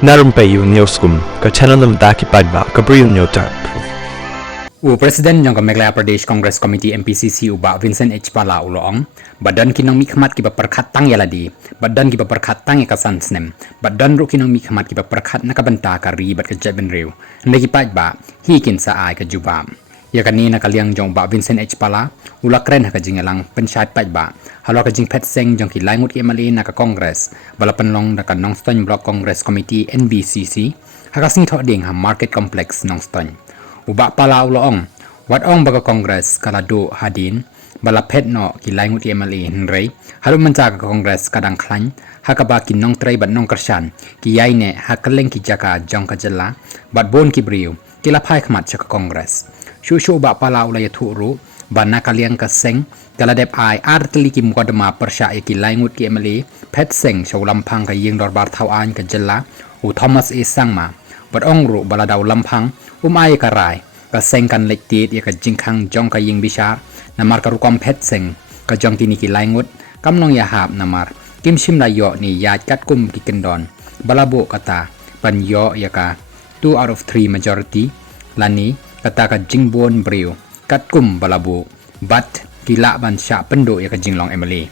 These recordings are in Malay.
Narumpayu Newskum, ka channel nam daki padba, ka Briu Newtap. Presiden yang Meghalaya Pradesh Congress Committee MPCC uba Vincent H. Pala uloong, badan kinong mikhamat kiba perkhat tang yaladi, badan kiba perkhat tang ikasan snem, badan ru kinong mikhamat kiba perkhat nakabanta ka ribat ka jaben riu, nagi padba, hikin sa ay ka jubam. Ya kanina kaliang jong ba Vincent H. Pala, ula kren ha ka jingalang pensyat padba, halo ka jing pet seng jong kilay ngut MLA na ka Congress, balapan long na ka Nongstoy Block Congress Committee NBCC, hakasing thoding ha Market Complex Nongstoy. Uba pala uloong, wadong baga Congress kalado hadin, bala pet no kilay ngut MLA henrei, halu menjaga Congress kadang klan, hakaba kinong tray bat nong kersyan, kiyay ne hakaleng kijaka jong kajala, bat bon kibriu, kilapay kmat sa Congress. Shushu uba pala ulay turu, bana kaliang kaseng, kaladep ay artili ki mukadama persya kilay ngut MLA, pet seng sa ulampang kaying dorbar tawaan kajala, u Thomas A. Sangma, bat ongru bala daw lampang, umay karay, kaseng kan lektit ya ka jingkang jong kaying bisar, namar karukom pet seng, ka jong tini kilay ngut, kamnong yahap namar, kim sim layo ni yat katkum kikendon, balabo kata, panyo ya ka, 2 out of 3 majority, lani, kata ka jingbon briu, katkum balabo, bat kila ban sya pendo ya ka jinglong MLA.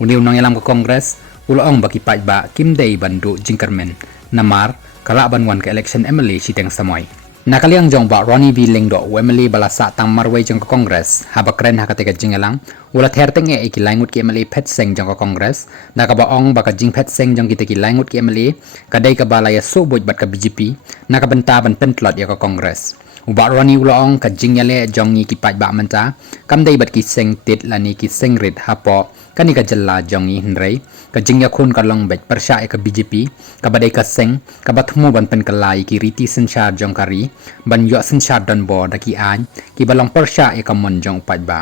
Uniw nang yalam ka Congress, uloong baki ba kim day bandu jingkermen, namar, kalaban wan ka election MLA siteng samoy. Nakaliang jong ba Ronnie V. Lingdo MLA balasa tang marway jong ka Congress habakren hakateka jingalang wala terteng e ikilangut ki MLA pet seng jong ka Congress nakabaong baka jing pet seng jong kita kilangut ki MLA kadai ka balaya suboj bat ka BJP nakabentaban pentlot ya ka Congress uba Ronnie ulaong ka jingyale jong ni kipat ba menta kamdai bat ki seng tit lani ki seng rit hapo kani ka jalla jong ni henrei ka jingya khun ka long bet persya ka BJP ka badai ka seng ka batmu ban pen kalai ki riti sensyar jong kari ban yo sensyar dan bo daki an ki balong persya ka mon jong pat ba